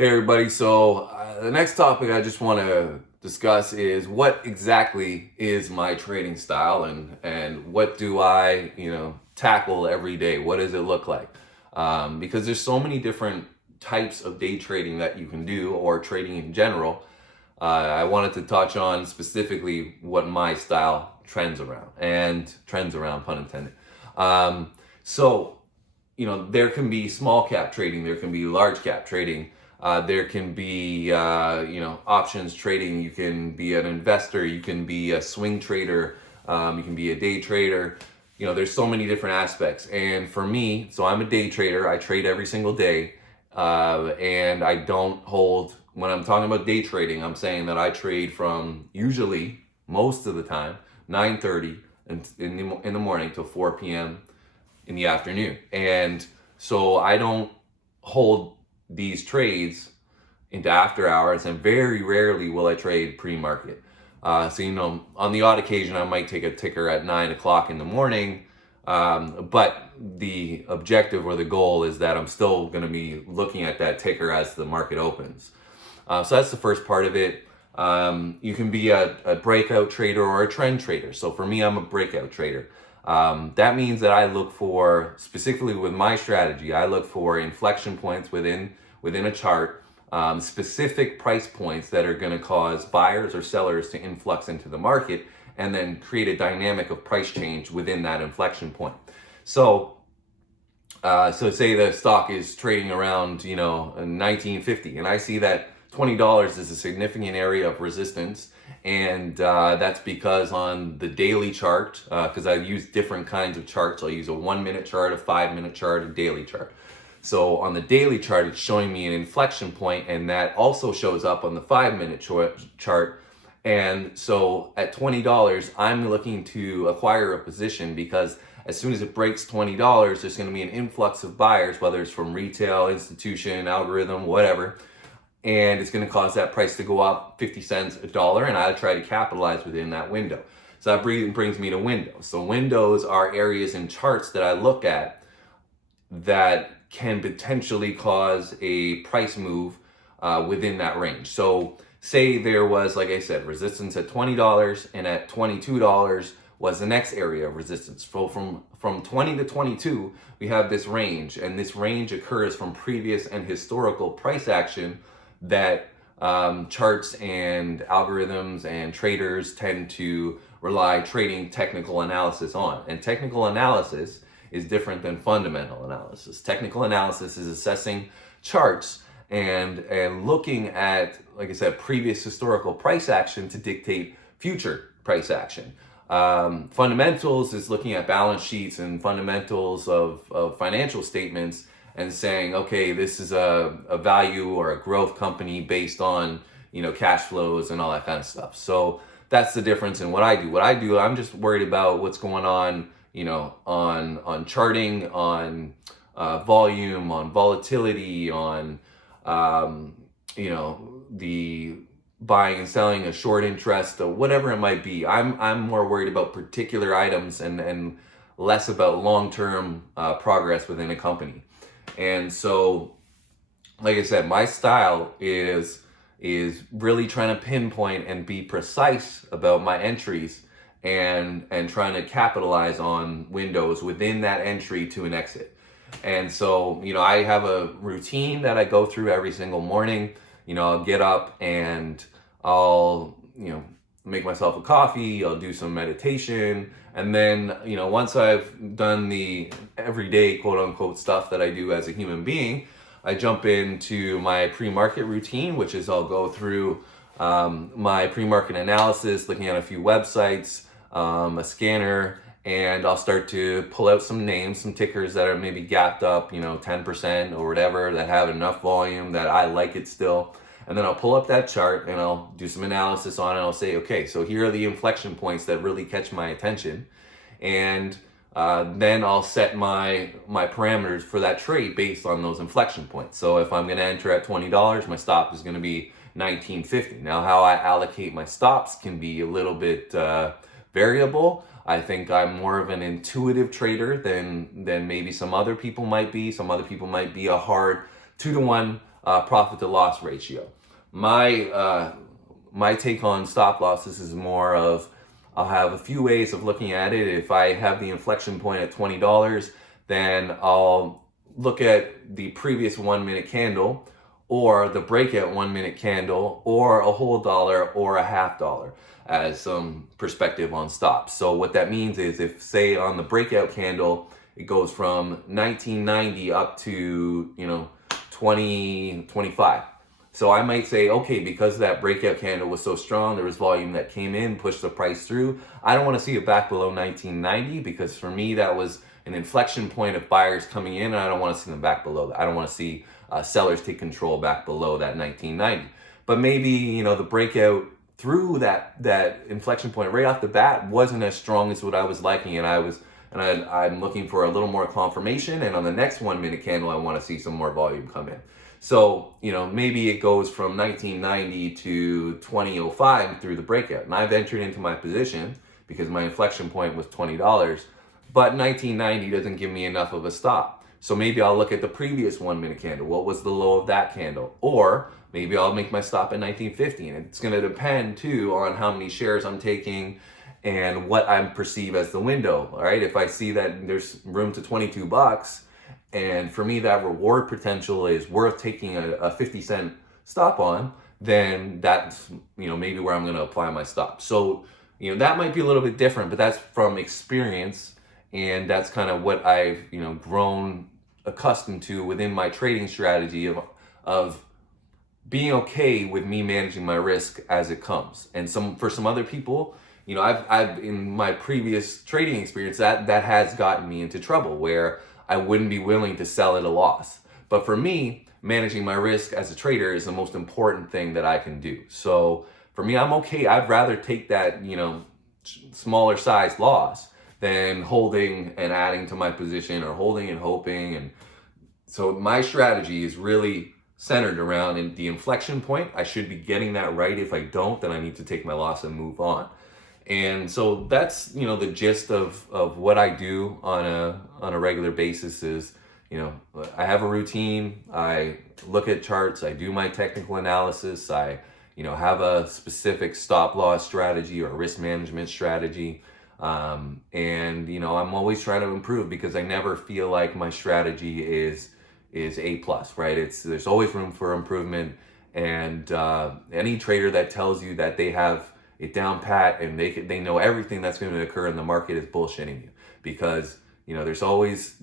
Hey everybody, so the next topic I just want to discuss is what exactly is my trading style and what do I, tackle every day? What does it look like? Because there's so many different types of day trading that you can do or trading in general. I wanted to touch on specifically what my style trends around, pun intended. So there can be small cap trading, there can be large cap trading, there can be, options trading. You can be an investor, you can be a swing trader, you can be a day trader. There's so many different aspects. And for me, so I'm a day trader. I trade every single day, and I don't hold. When I'm talking about day trading, I'm saying that I trade from usually most of the time 9:30 in the morning till 4 p.m. in the afternoon. And so I don't hold these trades into after hours, and very rarely will I trade pre-market. So on the odd occasion, I might take a ticker at 9 o'clock in the morning, but the objective or the goal is that I'm still going to be looking at that ticker as the market opens. So that's the first part of it. You can be a breakout trader or a trend trader. So for me, I'm a breakout trader. That means that I look for, specifically with my strategy, I look for inflection points within a chart, specific price points that are going to cause buyers or sellers to influx into the market, and then create a dynamic of price change within that inflection point. So say the stock is trading around, 1950, and I see that $20 is a significant area of resistance, and that's because on the daily chart, because I use different kinds of charts. I'll use a 1 minute chart, a 5 minute chart, a daily chart. So on the daily chart, it's showing me an inflection point, and that also shows up on the 5 minute chart. And so at $20, I'm looking to acquire a position because as soon as it breaks $20, there's going to be an influx of buyers, whether it's from retail, institution, algorithm, whatever. And it's going to cause that price to go up 50 cents, a dollar, and I try to capitalize within that window. So that brings me to windows. So windows are areas in charts that I look at that can potentially cause a price move within that range. So say there was, like I said, resistance at $20, and at $22 was the next area of resistance. So from 20 to 22, we have this range, and this range occurs from previous and historical price action that charts and algorithms and traders tend to rely trading technical analysis on. And technical analysis is different than fundamental analysis. Technical analysis is assessing charts and looking at, like I said, previous historical price action to dictate future price action. Fundamentals is looking at balance sheets and fundamentals of financial statements and saying, okay, this is a value or a growth company based on, cash flows and all that kind of stuff. So that's the difference in what I do. I'm just worried about what's going on, on charting, on volume, on volatility, on, the buying and selling, a short interest, or whatever it might be. I'm more worried about particular items and less about long-term progress within a company. And so, like I said, my style is really trying to pinpoint and be precise about my entries and trying to capitalize on windows within that entry to an exit. And so, I have a routine that I go through every single morning. I'll get up and I'll, make myself a coffee, I'll do some meditation, and then, once I've done the everyday quote unquote stuff that I do as a human being, I jump into my pre-market routine, which is I'll go through my pre-market analysis, looking at a few websites, a scanner, and I'll start to pull out some names, some tickers that are maybe gapped up, 10% or whatever, that have enough volume that I like it still. And then I'll pull up that chart and I'll do some analysis on it. I'll say, okay, so here are the inflection points that really catch my attention. And then I'll set my parameters for that trade based on those inflection points. So if I'm going to enter at $20, my stop is going to be $19.50. Now, how I allocate my stops can be a little bit variable. I think I'm more of an intuitive trader than maybe some other people might be. Some other people might be a hard 2-to-1 profit to loss ratio. My take on stop losses is more of, I'll have a few ways of looking at it. If I have the inflection point at $20, then I'll look at the previous 1 minute candle, or the breakout 1 minute candle, or a whole dollar or a half dollar as some perspective on stops. So what that means is, if say on the breakout candle it goes from 1990 up to 2025. So I might say, okay, because that breakout candle was so strong, there was volume that came in, pushed the price through. I don't want to see it back below 1990, because for me that was an inflection point of buyers coming in, and I don't want to see them back below that. I don't want to see sellers take control back below that 1990. But maybe the breakout through that inflection point right off the bat wasn't as strong as what I was liking, and I'm looking for a little more confirmation. And on the next 1 minute candle, I want to see some more volume come in. So, maybe it goes from 1990 to 2005 through the breakout. And I've entered into my position because my inflection point was $20, but 1990 doesn't give me enough of a stop. So maybe I'll look at the previous 1 minute candle. What was the low of that candle? Or maybe I'll make my stop at 1950. And it's going to depend too on how many shares I'm taking and what I perceive as the window. All right. If I see that there's room to $22, and for me that reward potential is worth taking a 50-cent stop on, then that's maybe where I'm going to apply my stop. So that might be a little bit different, but that's from experience, and that's kind of what I've grown accustomed to within my trading strategy of being okay with me managing my risk as it comes. And for some other people, I've in my previous trading experience that has gotten me into trouble where I wouldn't be willing to sell at a loss. But for me, managing my risk as a trader is the most important thing that I can do. So for me, I'm okay. I'd rather take that, smaller size loss than holding and adding to my position, or holding and hoping. And so my strategy is really centered around the inflection point. I should be getting that right. If I don't, then I need to take my loss and move on. And so that's the gist of what I do on a regular basis is, I have a routine. I look at charts. I do my technical analysis. I have a specific stop loss strategy or risk management strategy. And I'm always trying to improve, because I never feel like my strategy is A+, right? There's always room for improvement. And any trader that tells you that they have it down pat and they know everything that's going to occur in the market is bullshitting you, because there's always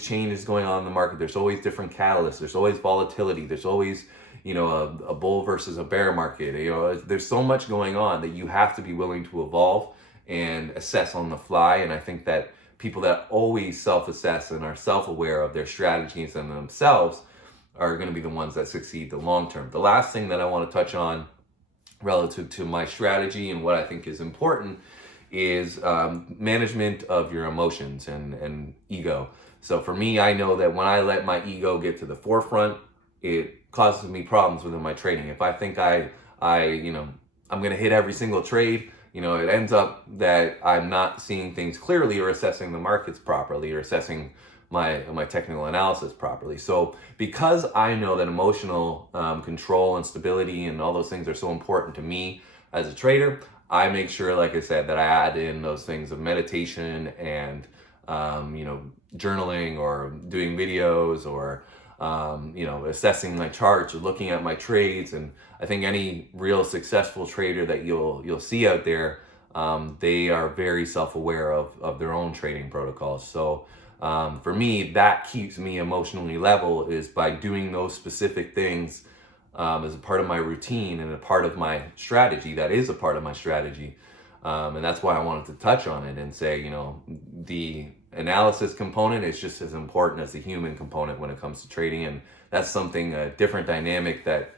changes going on in the market. There's always different catalysts. There's always volatility. There's always a bull versus a bear market. There's so much going on that you have to be willing to evolve and assess on the fly. And I think that people that always self-assess and are self-aware of their strategies and themselves are going to be the ones that succeed the long term. The last thing that I want to touch on relative to my strategy and what I think is important is management of your emotions and ego. So for me, I know that when I let my ego get to the forefront, it causes me problems within my trading. If I think I'm going to hit every single trade, it ends up that I'm not seeing things clearly, or assessing the markets properly, or assessing my technical analysis properly. So because I know that emotional control and stability and all those things are so important to me as a trader, I make sure, like I said, that I add in those things of meditation and journaling, or doing videos, or assessing my charts, or looking at my trades. And I think any real successful trader that you'll see out there, they are very self-aware of their own trading protocols. So for me, that keeps me emotionally level, is by doing those specific things as a part of my routine and a part of my strategy. That is a part of my strategy. And that's why I wanted to touch on it and say, the analysis component is just as important as the human component when it comes to trading. And that's something, a different dynamic that,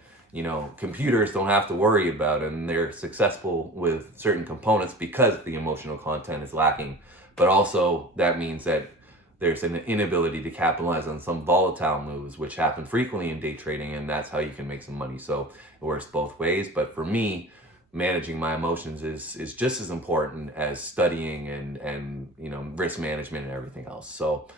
computers don't have to worry about, and they're successful with certain components because the emotional content is lacking. But also that means that there's an inability to capitalize on some volatile moves, which happen frequently in day trading, and that's how you can make some money. So it works both ways. But for me, managing my emotions is just as important as studying and risk management and everything else. So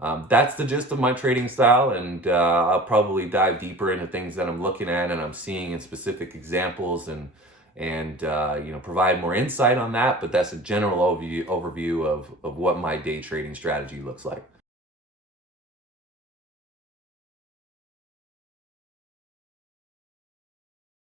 That's the gist of my trading style, and I'll probably dive deeper into things that I'm looking at and I'm seeing in specific examples, and provide more insight on that. But that's a general overview of what my day trading strategy looks like.